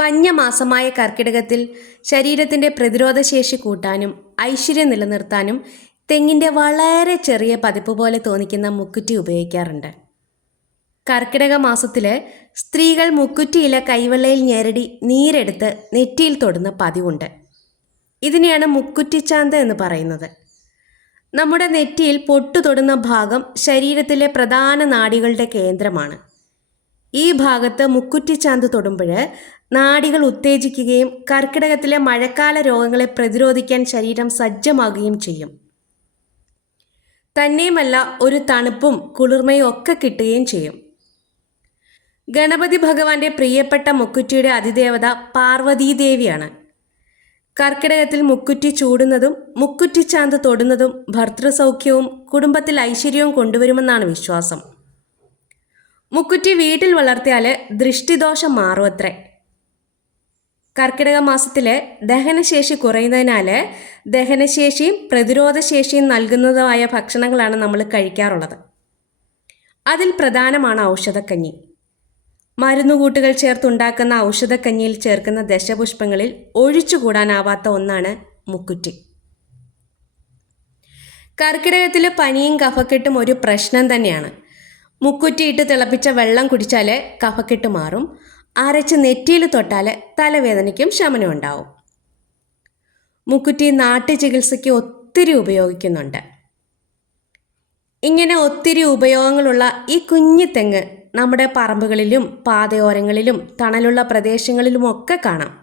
പഞ്ഞമാസമായ കർക്കിടകത്തിൽ ശരീരത്തിൻ്റെ പ്രതിരോധശേഷി കൂട്ടാനും ഐശ്വര്യം നിലനിർത്താനും തെങ്ങിൻ്റെ വളരെ ചെറിയ പതിപ്പ് പോലെ തോന്നിക്കുന്ന മുക്കുറ്റി ഉപയോഗിക്കാറുണ്ട്. കർക്കിടക മാസത്തിൽ സ്ത്രീകൾ മുക്കുറ്റി ഇല കൈവെള്ളയിൽ ഞെരടി നീരെടുത്ത് നെറ്റിയിൽ തൊടുന്ന പതിവുണ്ട്. ഇതിനെയാണ് മുക്കുറ്റിച്ചാന്ത് എന്ന് പറയുന്നത്. നമ്മുടെ നെറ്റിയിൽ പൊട്ടു തൊടുന്ന ഭാഗം ശരീരത്തിലെ പ്രധാന നാഡികളുടെ കേന്ദ്രമാണ്. ഈ ഭാഗത്ത് മുക്കുറ്റിച്ചാന്ത് തൊടുമ്പോൾ നാഡികൾ ഉത്തേജിക്കുകയും കർക്കിടകത്തിലെ മഴക്കാല രോഗങ്ങളെ പ്രതിരോധിക്കാൻ ശരീരം സജ്ജമാകുകയും ചെയ്യും. തന്നെയുമല്ല, ഒരു തണുപ്പും കുളിർമയും ഒക്കെ കിട്ടുകയും ചെയ്യും. ഗണപതി ഭഗവാന്റെ പ്രിയപ്പെട്ട മുക്കുറ്റിയുടെ അതിദേവത പാർവതീദേവിയാണ്. കർക്കിടകത്തിൽ മുക്കുറ്റി ചൂടുന്നതും മുക്കുറ്റിച്ചാന്ത് തൊടുന്നതും ഭർതൃസൗഖ്യവും കുടുംബത്തിൽ ഐശ്വര്യവും കൊണ്ടുവരുമെന്നാണ് വിശ്വാസം. മുക്കുറ്റി വീട്ടിൽ വളർത്തിയാൽ ദൃഷ്ടിദോഷം മാറുമത്രേ. കർക്കിടക മാസത്തിൽ ദഹനശേഷി കുറയുന്നതിനാൽ ദഹനശേഷിയും പ്രതിരോധശേഷിയും നൽകുന്നതുമായ ഭക്ഷണങ്ങളാണ് നമ്മൾ കഴിക്കാറുള്ളത്. അതിൽ പ്രധാനമാണ് ഔഷധക്കഞ്ഞി. മരുന്നുകൂട്ടുകൾ ചേർത്തുണ്ടാക്കുന്ന ഔഷധക്കഞ്ഞിയിൽ ചേർക്കുന്ന ദശപുഷ്പങ്ങളിൽ ഒഴിച്ചുകൂടാനാവാത്ത ഒന്നാണ് മുക്കുറ്റി. കർക്കിടകത്തിൽ പനിയും കഫക്കെട്ടും ഒരു പ്രശ്നം തന്നെയാണ്. മുക്കുറ്റിയിട്ട് തിളപ്പിച്ച വെള്ളം കുടിച്ചാൽ കഫക്കെട്ട് മാറും. അരച്ച് നെറ്റിയിൽ തൊട്ടാൽ തലവേദനയ്ക്കും ശമനം ഉണ്ടാവും. മുക്കുറ്റി നാട്ടുചികിത്സയ്ക്ക് ഒത്തിരി ഉപയോഗിക്കുന്നുണ്ട്. ഇങ്ങനെ ഒത്തിരി ഉപയോഗങ്ങളുള്ള ഈ കുഞ്ഞു തെങ്ങ് നമ്മുടെ പറമ്പുകളിലും പാതയോരങ്ങളിലും തണലുള്ള പ്രദേശങ്ങളിലുമൊക്കെ കാണാം.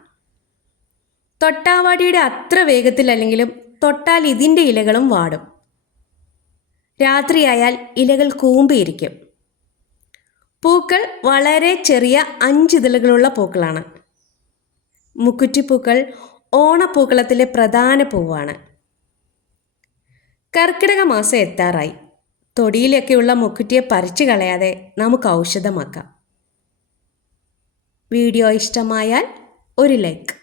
തൊട്ടാവാടിയുടെ അത്ര വേഗത്തിലല്ലെങ്കിലും തൊട്ടാൽ ഇതിൻ്റെ ഇലകളും വാടും. രാത്രിയായാൽ ഇലകൾ കൂമ്പിയിരിക്കും. പൂക്കൾ വളരെ ചെറിയ 5 ഇതളുകളുള്ള പൂക്കളാണ്. മുക്കുറ്റിപ്പൂക്കൾ ഓണപ്പൂക്കളത്തിലെ പ്രധാന പൂവാണ്. കർക്കിടക മാസം എത്താറായി. തൊടിയിലൊക്കെയുള്ള മുക്കുറ്റിയെ പറിച്ചു കളയാതെ നമുക്ക് ഔഷധമാക്കാം. വീഡിയോ ഇഷ്ടമായാൽ ഒരു ലൈക്ക്.